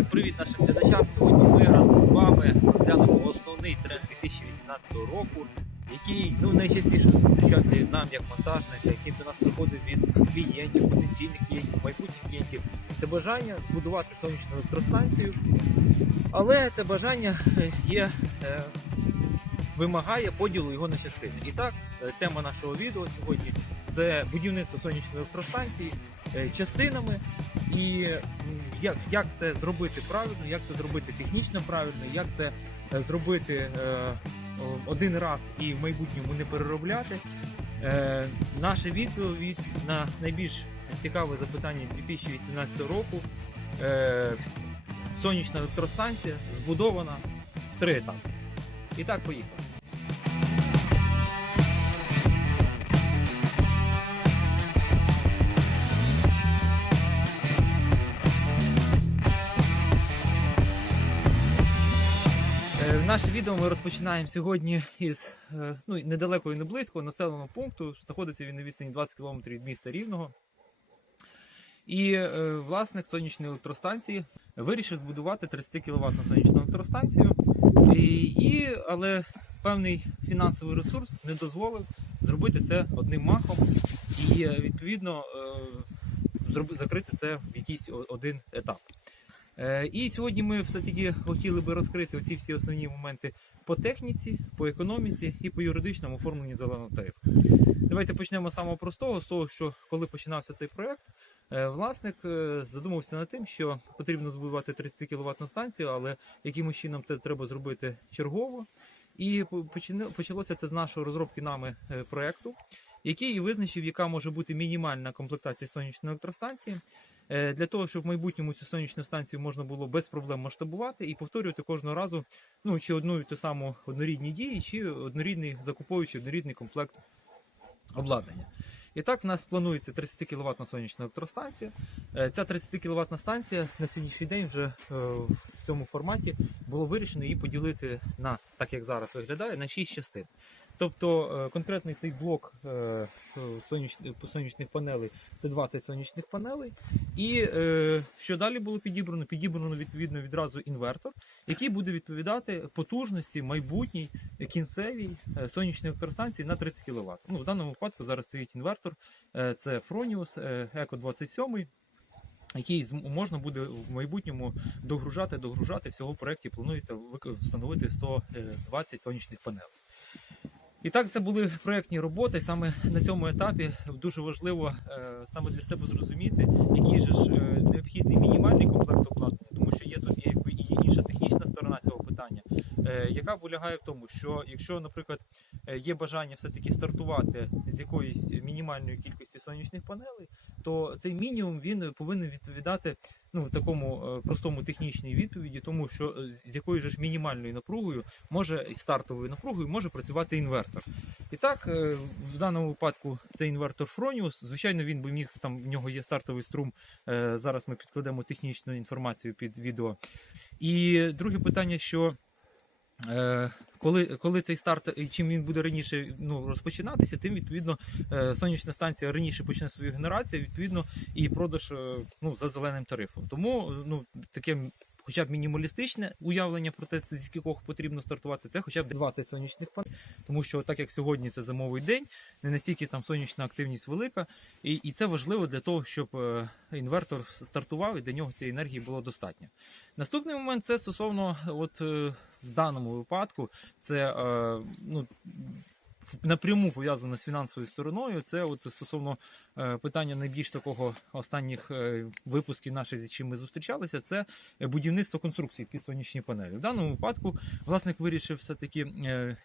так, привіт нашим глядачам. Сьогодні ми разом з вами розглянемо основний тренд 2018 року, який ну, найчастіше зустрічався нам як монтажника, який до нас приходить від клієнтів, потенційних клієнтів, майбутніх клієнтів. Це бажання збудувати сонячну електростанцію. Але це бажання є. е, Вимагає поділу його на частини. І так, е, тема нашого відео сьогодні це будівництво сонячної електростанції е, частинами, і як, як це зробити правильно, як це зробити технічно правильно, як це е, зробити е, один раз і в майбутньому не переробляти. Е, наше відповідь на найбільш цікаве запитання 2018 року. Е, сонячна електростанція збудована в три етапи. І так, поїхали. Наше відео ми розпочинаємо сьогодні із е, ну, недалеко і не близько населеного пункту. Знаходиться він на відстані 20 км від міста Рівного. І е, власник сонячної електростанції вирішив збудувати 30 кВт сонячну електростанцію. І, і, але певний фінансовий ресурс не дозволив зробити це одним махом і е, відповідно е, закрити це в якийсь один етап. Е, І сьогодні ми все-таки хотіли би розкрити оці всі основні моменти по техніці, по економіці і по юридичному оформленні зеленого тарифу. Давайте почнемо з самого простого, з того, що коли починався цей проект, е, власник е, задумався над тим, що потрібно збудувати 30 кВт станцію, але якимось чином це треба зробити чергово. І по- почалося це з нашої розробки нами проекту, який визначив, яка може бути мінімальна комплектація сонячної електростанції. Е, для того, щоб в майбутньому цю сонячну станцію можна було без проблем масштабувати і повторювати кожного разу ну, чи одну і ту саму однорідні дії, чи однорідний закуповуючи однорідний комплект обладнання. І так в нас планується 30 кВт сонячна електростанція. Е, Ця 30 кВт станція на сьогоднішній день вже е, в цьому форматі було вирішено її поділити на, так як зараз виглядає, на 6 частин. Тобто е, конкретний цей блок е, сонячних, панелей це 20 сонячних панелей. І е, що далі було підібрано? Підібрано відповідно відразу інвертор, який буде відповідати потужності майбутній кінцевій сонячної електростанції на 30 кВт. Ну, в даному випадку зараз стоїть інвертор, це Fronius е, Eco 27 який можна буде в майбутньому догружати, догружати. Всього в проєкті планується встановити 120 сонячних панелей. І так, це були проєктні роботи. Саме на цьому етапі дуже важливо е, саме для себе зрозуміти, який же ж е, необхідний мінімальний комплект обладнання, тому що є тут і інша технічна сторона цього питання, е, яка полягає в тому, що якщо, наприклад, є бажання все-таки стартувати з якоїсь мінімальної кількості сонячних панелей, то цей мінімум він повинен відповідати ну такому е, простому технічній відповіді, тому що е, з якою ж мінімальною напругою може стартовою напругою може працювати інвертор. І так, е, в даному випадку це інвертор Fronius. Звичайно, він би міг там в нього є стартовий струм. Зараз ми підкладемо технічну інформацію під відео. І друге питання, що коли, коли цей старт, і чим він буде раніше ну, розпочинатися, тим відповідно е, сонячна станція раніше почне свою генерацію, відповідно, і продаж е, ну, за зеленим тарифом. Тому е, ну, таке. Хоча б мінімалістичне уявлення про те, з яких потрібно стартувати, це хоча б 20 сонячних панелей. Тому що, так як сьогодні це зимовий день, не настільки там сонячна активність велика, і, і це важливо для того, щоб е, інвертор стартував і для нього цієї енергії було достатньо. Наступний момент це стосовно, от е, в даному випадку, це е, ну, напряму пов'язано з фінансовою стороною. Це от стосовно е, питання найбільш такого останніх е, випусків наших, з чим ми зустрічалися, це будівництво конструкції під сонячні панелі. В даному випадку власник вирішив все-таки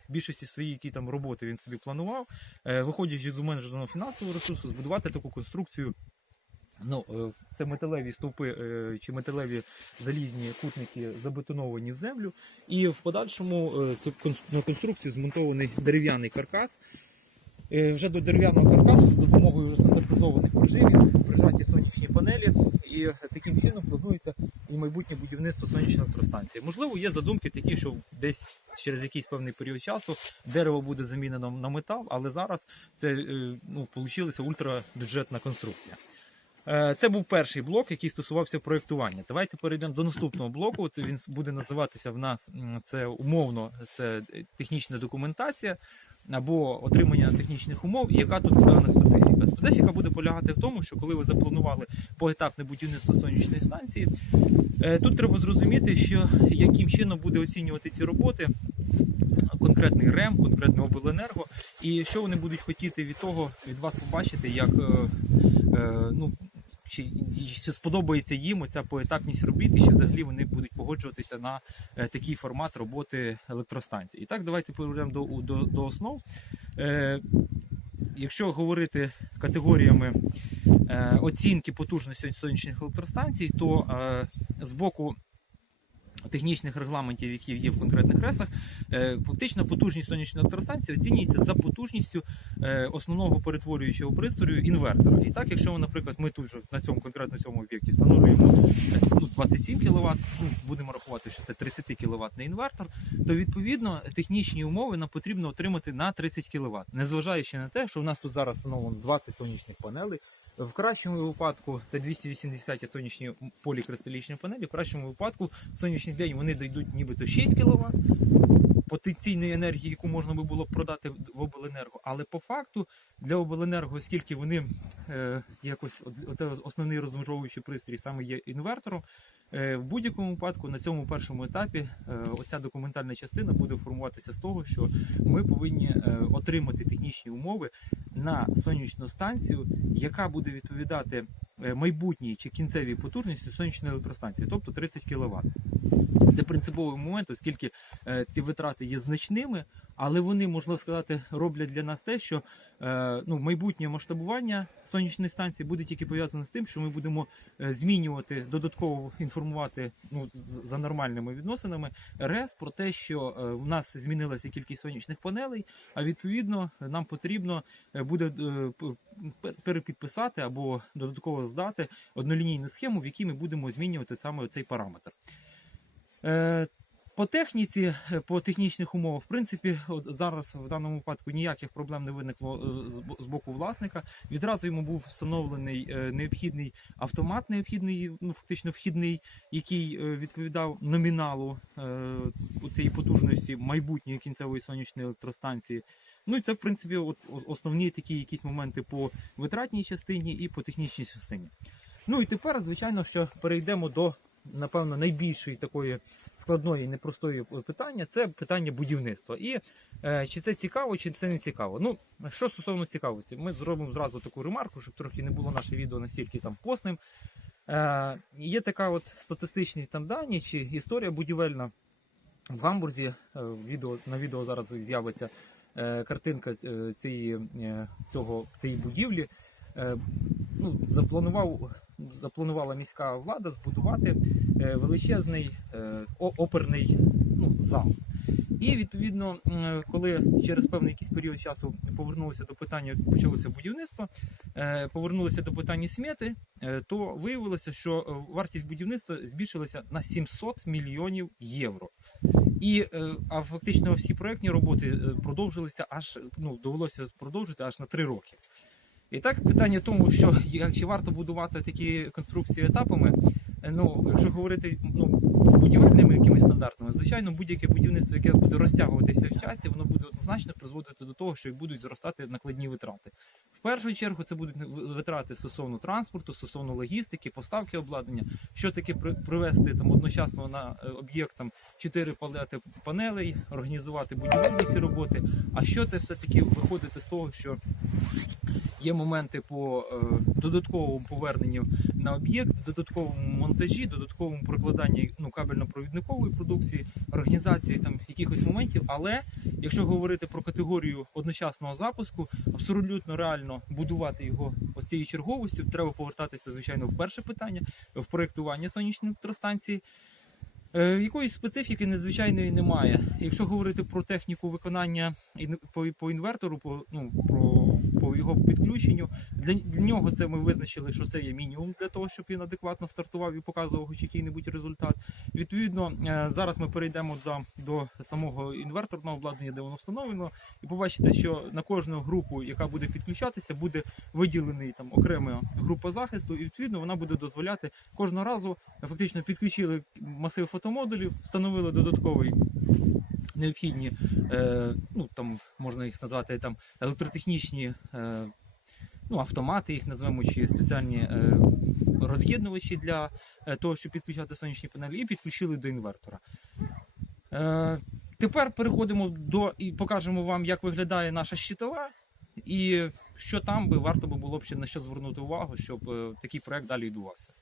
більшості свої, які там роботи він собі планував, виходячи з обмеженого фінансового ресурсу, збудувати таку конструкцію. Ну, е, це металеві стовпи е, чи металеві залізні кутники забетоновані в землю. І в подальшому е, на конструкцію змонтований дерев'яний каркас. Вже до дерев'яного каркасу за допомогою стандартизованих приживів прижаті сонячні панелі, і таким чином планується і майбутнє будівництво сонячної електростанції. Можливо, є задумки такі, що десь через якийсь певний період часу дерево буде замінено на метал, але зараз це ну, вийшла ультрабюджетна конструкція. Е, Це був перший блок, який стосувався проєктування. Давайте перейдемо до наступного блоку. Це він буде називатися в нас це умовно, це технічна документація або отримання технічних умов. І яка тут певна специфіка? Специфіка буде полягати в тому, що коли ви запланували поетапне будівництво сонячної станції, е, тут треба зрозуміти, що яким чином буде оцінювати ці роботи. Конкретний РЕМ, конкретне обленерго, і що вони будуть хотіти від того від вас побачити, як е, е, ну чи, чи сподобається їм оця поетапність робіт, і чи взагалі вони будуть погоджуватися на е, такий формат роботи електростанцій. І так, давайте перейдемо до, до, до основ. Е, якщо говорити категоріями е, оцінки потужності сонячних електростанцій, то е, з боку технічних регламентів, які є в конкретних ресах, е, фактично потужність сонячної електростанції оцінюється за потужністю е, основного перетворюючого пристрою інвертора. І так, якщо, ми, наприклад, ми тут же на цьому конкретно цьому об'єкті встановлюємо е, ну, 27 кВт, ну, будемо рахувати, що це 30 кВт інвертор, то відповідно технічні умови нам потрібно отримати на 30 кВт, незважаючи на те, що у нас тут зараз встановлено 20 сонячних панелей. В кращому випадку це 280 сонячні полікристалічні панелі. В кращому випадку в сонячний день вони дійдуть нібито 6 кВт потенційної енергії, яку можна би було б продати в обленерго. Але по факту для обленерго, оскільки вони е, якось оце основний розмежовуючий пристрій саме є інвертором. е, В будь-якому випадку на цьому першому етапі е, оця документальна частина буде формуватися з того, що ми повинні е, отримати технічні умови на сонячну станцію, яка буде відповідати майбутній чи кінцевій потужності сонячної електростанції, тобто 30 кВт. Це принциповий момент, оскільки е, ці витрати є значними, але вони, можна сказати, роблять для нас те, що е, ну, майбутнє масштабування сонячної станції буде тільки пов'язане з тим, що ми будемо е, змінювати, додатково інформувати ну, за нормальними відносинами РЕС про те, що е, у нас змінилася кількість сонячних панелей, а відповідно нам потрібно е, буде е, перепідписати або додатково здати однолінійну схему, в якій ми будемо змінювати саме цей параметр. По техніці, е, по технічних умовах, в принципі, от зараз в даному випадку ніяких проблем не виникло е, з боку власника. Відразу йому був встановлений е, необхідний автомат, необхідний, ну фактично вхідний, який відповідав номіналу у цієї потужності майбутньої кінцевої сонячної електростанції. Ну і це, в принципі, от основні такі якісь моменти по витратній частині і по технічній частині. Ну і тепер, звичайно, що перейдемо до напевно найбільшої такої складної, непростої питання це питання будівництва. І е, чи це цікаво, чи це не цікаво. Ну, що стосовно цікавості, ми зробимо зразу таку ремарку, щоб трохи не було наше відео настільки там постним. Е, є така от статистичні там дані чи історія будівельна в Гамбурзі. Е, відео, на відео зараз з'явиться е, картинка е, цієї, е, цього, цієї будівлі. Е, ну, запланував, запланувала міська влада збудувати е, величезний е, оперний ну, зал. І відповідно, коли через певний якийсь період часу повернулися до питання, почалося будівництво, е, повернулися до питання смети, е, то виявилося, що е, вартість будівництва збільшилася на 700 мільйонів євро. І е, а фактично всі проектні роботи е, продовжилися аж ну довелося продовжити аж на 3 роки. І так питання в тому, що чи варто будувати такі конструкції етапами. Е, Ну, якщо говорити ну, будівельними якимись стандартами, звичайно, будь-яке будівництво, яке буде розтягуватися в часі, воно буде однозначно призводити до того, що будуть зростати накладні витрати. В першу чергу це будуть витрати стосовно транспорту, стосовно логістики, поставки обладнання, що таке при- привезти там одночасно на е, об'єкт там 4 палети панелей, організувати будівельні всі роботи. А що це все-таки виходити з того, що Є моменти по е, додатковому поверненню на об'єкт, додатковому монтажі, додатковому прокладанні ну, кабельно-провідникової продукції, організації там якихось моментів. Але якщо говорити про категорію одночасного запуску, абсолютно реально будувати його ось цією черговістю. Треба повертатися, звичайно, в перше питання в проєктування сонячної електростанції. Е, Якоїсь специфіки надзвичайної немає. Якщо говорити про техніку виконання по інвертору, по, ну, про, по його підключенню. Для, для нього це ми визначили, що це є мінімум для того, щоб він адекватно стартував і показував хоч який-небудь результат. Відповідно, е, зараз ми перейдемо до, до самого інверторного обладнання, де воно встановлено, і побачите, що на кожну групу, яка буде підключатися, буде виділений там окрема група захисту, і відповідно вона буде дозволяти кожного разу фактично підключили масив фотомодулів, встановили додатковий необхідні, е, ну там можна їх назвати там електротехнічні. Е, Ну, автомати їх назвемо чи спеціальні е, роз'єднувачі для того, щоб підключати сонячні панелі, і підключили до інвертора. Тепер переходимо до і покажемо вам, як виглядає наша щитова, і що там би варто було б ще на що звернути увагу, щоб такий проект далі відбувався.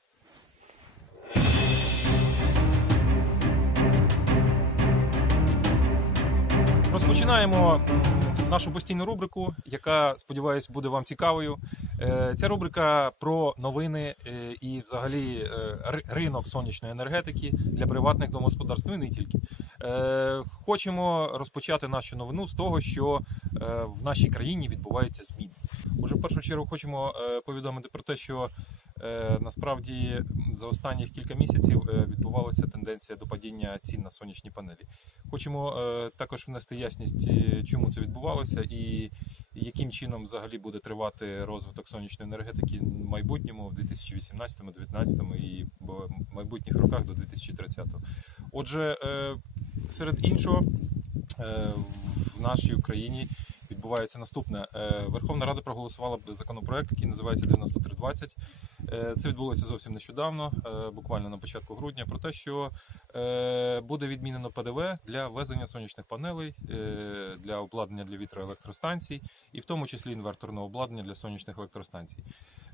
Розпочинаємо нашу постійну рубрику, яка, сподіваюсь, буде вам цікавою. Е, Ця рубрика про новини е, і, взагалі, е, ринок сонячної енергетики для приватних домогосподарств, ну і не тільки. Хочемо розпочати нашу новину з того, що в нашій країні відбуваються зміни. Уже в першу чергу хочемо повідомити про те, що насправді за останніх кілька місяців е, відбувалася тенденція до падіння цін на сонячні панелі. Хочемо е, також внести ясність, е, чому це відбувалося і яким чином взагалі буде тривати розвиток сонячної енергетики в майбутньому, в 2018, 2019 і в майбутніх роках до 2030. Отже, е, серед іншого, е, в нашій Україні відбувається наступне. Е, Верховна Рада проголосувала законопроект, який називається 9320. Е, Це відбулося зовсім нещодавно, е, буквально на початку грудня, про те, що е, буде відмінено ПДВ для везення сонячних панелей, для обладнання для вітроелектростанцій, і в тому числі інверторного обладнання для сонячних електростанцій.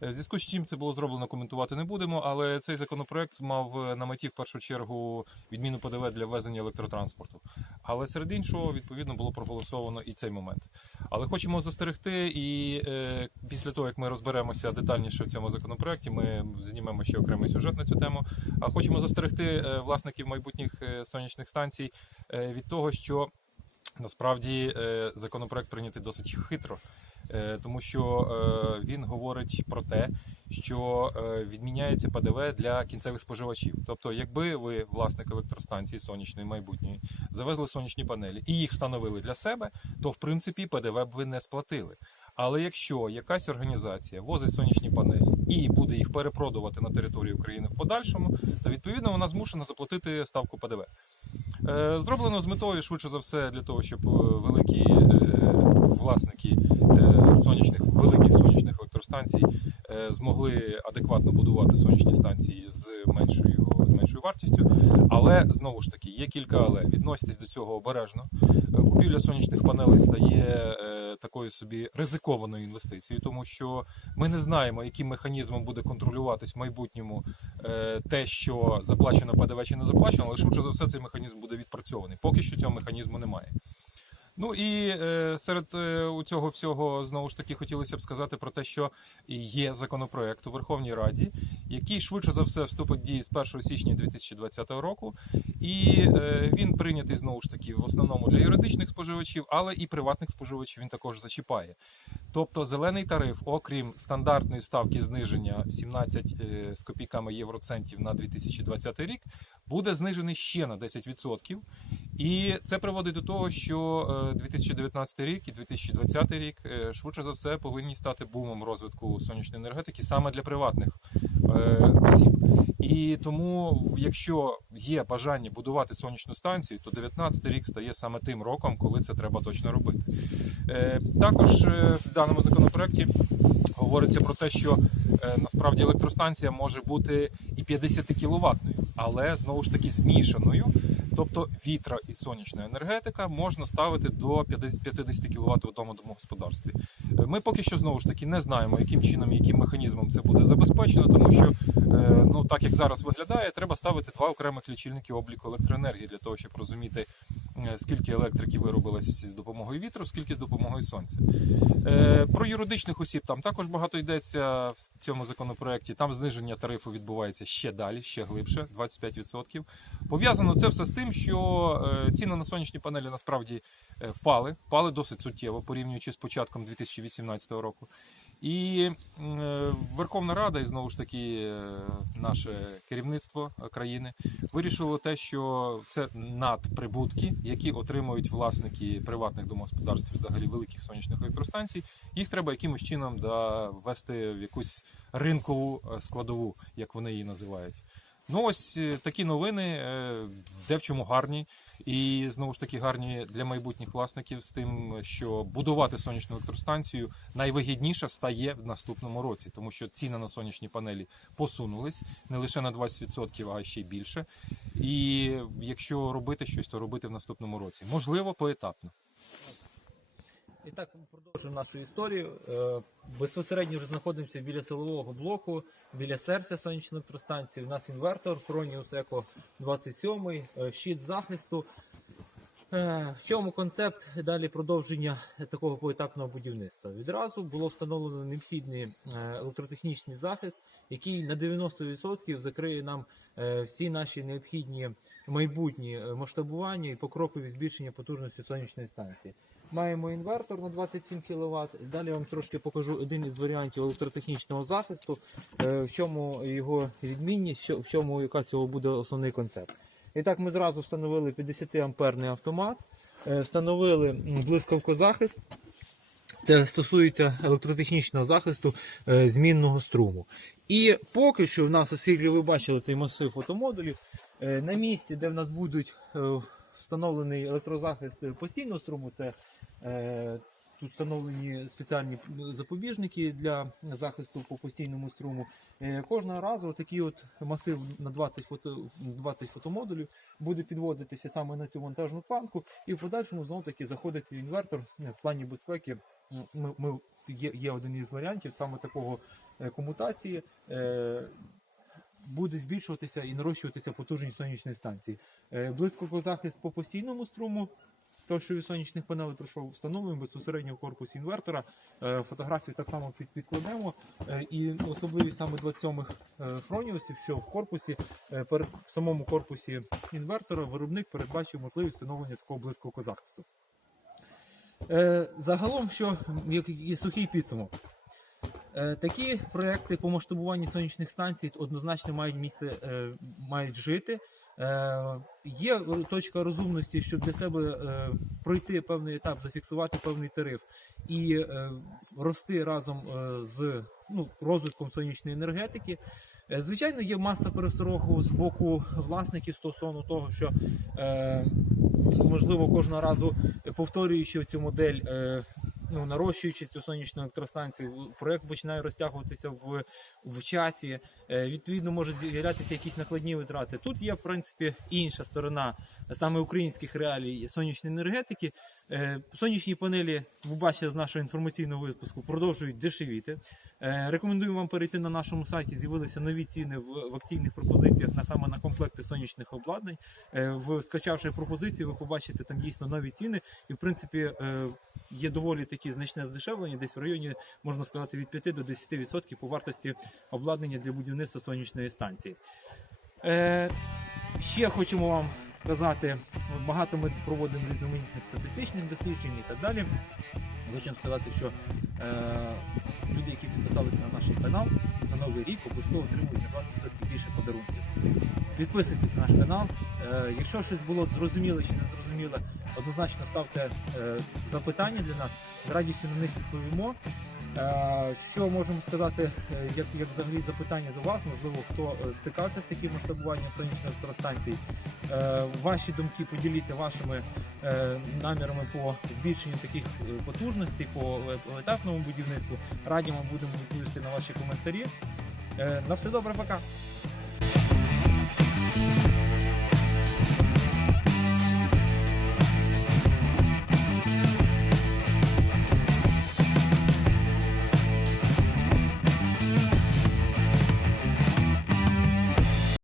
Е, зв'язку з чим це було зроблено, коментувати не будемо, але цей законопроект мав е, на меті в першу чергу відміну ПДВ для ввезення електротранспорту. Але серед іншого, відповідно, було проголосовано і цей момент. Але хочемо застерегти, і е, після того, як ми розберемося детальніше в цьому законопроекті, ми знімемо ще окремий сюжет на цю тему. А хочемо застерегти е, власників майбутніх е, сонячних станцій е, від того, що насправді е, законопроект прийнятий досить хитро. Е, Тому що е, він говорить про те, що е, відміняється ПДВ для кінцевих споживачів. Тобто, якби ви власник електростанції сонячної майбутньої завезли сонячні панелі і їх встановили для себе, то в принципі ПДВ б ви не сплатили. Але якщо якась організація возить сонячні панелі і буде їх перепродувати на території України в подальшому, то відповідно вона змушена заплатити ставку ПДВ. Е, Зроблено з метою швидше за все для того, щоб е, великі е, власники сонячних великих сонячних електростанцій змогли адекватно будувати сонячні станції з меншою з меншою вартістю. Але знову ж таки є кілька але відноситесь до цього обережно. Купівля сонячних панелей стає такою собі ризикованою інвестицією, тому що ми не знаємо, яким механізмом буде контролюватись в майбутньому е, те, що заплачено ПДВ чи не заплачено, але швидше за все цей механізм буде відпрацьований. Поки що цього механізму немає. Ну і е, серед е, у цього всього знову ж таки хотілося б сказати про те, що є законопроект у Верховній Раді, який швидше за все вступить в дії з 1 січня 2020 року, і е, він прийнятий знову ж таки в основному для юридичних споживачів, але і приватних споживачів він також зачіпає. Тобто зелений тариф, окрім стандартної ставки зниження 17 е, з копійками євроцентів на 2020 рік, буде знижений ще на 10%. І це приводить до того, що е, 2019 рік і 2020 рік е, швидше за все повинні стати бумом розвитку сонячної енергетики саме для приватних е, осіб. І тому, якщо є бажання будувати сонячну станцію, то 2019 рік стає саме тим роком, коли це треба точно робити. Е, Також е, в даному законопроекті говориться про те, що е, насправді електростанція може бути і 50 кіловатною, але знову ж таки змішаною. Тобто вітра і сонячна енергетика можна ставити до 50 кВт в одному домогосподарстві. Е, Ми поки що знову ж таки не знаємо, яким чином, яким механізмом це буде забезпечено, тому що е, ну так як зараз виглядає, треба ставити два окремих лічильники обліку електроенергії для того, щоб розуміти, е, скільки електрики виробилось з допомогою вітру, скільки з допомогою сонця. Про юридичних осіб там також багато йдеться в цьому законопроекті. Там зниження тарифу відбувається ще далі, ще глибше, 25%. Пов'язано це все з тим, що е, ціни на сонячні панелі насправді е, впали, впали досить суттєво, порівнюючи з початком 2018 року. І е, Верховна Рада, і знову ж таки е, наше керівництво країни вирішило те, що це надприбутки, які отримують власники приватних домогосподарств, взагалі великих сонячних електростанцій. Їх треба якимось чином да, ввести в якусь ринкову е, складову, як вони її називають. Ну ось е, такі новини, е, де в чому гарні, і знову ж таки гарні для майбутніх власників з тим, що будувати сонячну електростанцію найвигідніше стає в наступному році, тому що ціни на сонячні панелі посунулись не лише на 20%, а ще й більше. І якщо робити щось, то робити в наступному році. Можливо, поетапно. І так ми продовжуємо нашу історію. Е, Безпосередньо вже знаходимося біля силового блоку, біля серця сонячної електростанції. У нас інвертор Fronius Eco 27, е, щит захисту. Е, В чому концепт далі продовження такого поетапного будівництва? Відразу було встановлено необхідний е, електротехнічний захист, який на 90% закриє нам всі наші необхідні майбутні масштабування і покрокові збільшення потужності сонячної станції. Маємо інвертор на 27 кВт. Далі я вам трошки покажу один із варіантів електротехнічного захисту, е, в чому його відмінність, в чому якась його буде основний концепт. І так ми зразу встановили 50 амперний автомат, е, встановили блискавкозахист. Це стосується електротехнічного захисту е, змінного струму. І поки що в нас, оскільки ви бачили цей масив фотомодулів, на місці, де в нас будуть встановлений електрозахист постійного струму, це е, тут встановлені спеціальні запобіжники для захисту по постійному струму. Е, Кожного разу такий от масив на 20, фото, 20 фотомодулів буде підводитися саме на цю вантажну планку, і в подальшому знову таки заходити в інвертор Е, в плані безпеки. Ми, ми, є, є один із варіантів саме такого е, комутації. Буде збільшуватися і нарощуватися потужність сонячної станції. Е, Близько захист по постійному струму. То, що від сонячних панелей пройшов, встановлюємо безпосередньо в корпусі інвертора. Е, Фотографію так само підкладемо. Е, І особливість саме 27-х е, фроніусів, що в корпусі, в самому корпусі інвертора виробник передбачив можливість встановлення такого близького захисту. Загалом, що є сухий підсумок. Е, Такі проекти по масштабуванню сонячних станцій однозначно мають місце, е, мають жити. Е, Є точка розумності, щоб для себе пройти певний етап, зафіксувати певний тариф і рости разом з ну, розвитком сонячної енергетики. Звичайно, є маса пересторогу з боку власників стосовно того, що можливо кожного разу повторюючи цю модель, ну нарощуючи цю сонячну електростанцію, проект починає розтягуватися в, в часі. Е, відповідно, можуть з'являтися якісь накладні витрати. Тут є в принципі інша сторона саме українських реалій сонячної енергетики. Е, сонячні панелі, ви бачите з нашого інформаційного випуску, продовжують дешевіти. Е, Рекомендую вам перейти на нашому сайті. З'явилися нові ціни в, акційних пропозиціях на саме на комплекти сонячних обладнань. Е, В скачавши пропозиції, ви побачите там дійсно нові ціни, і в принципі є доволі такі значне здешевлення, десь в районі можна сказати від 5 до 10% по вартості обладнання для будівництва сонячної станції. Е, Ще хочемо вам сказати, багато ми проводимо різноманітних статистичних досліджень і так далі. Хочемо сказати, що е, люди, які підписалися на наш канал на новий рік, обов'язково отримують на 20% більше подарунків. Підписуйтесь на наш канал. Е, якщо щось було зрозуміле чи не зрозуміле, однозначно ставте е, запитання для нас. З радістю на них відповімо. Е, Що можемо сказати, е, як, як взагалі запитання до вас, можливо, хто е, стикався з таким масштабуванням сонячної електростанції. Ваші думки поділіться вашими намірами по збільшенню таких потужностей, по етапному будівництву. Раді ми будемо відповісти на ваші коментарі. На все добре, пока.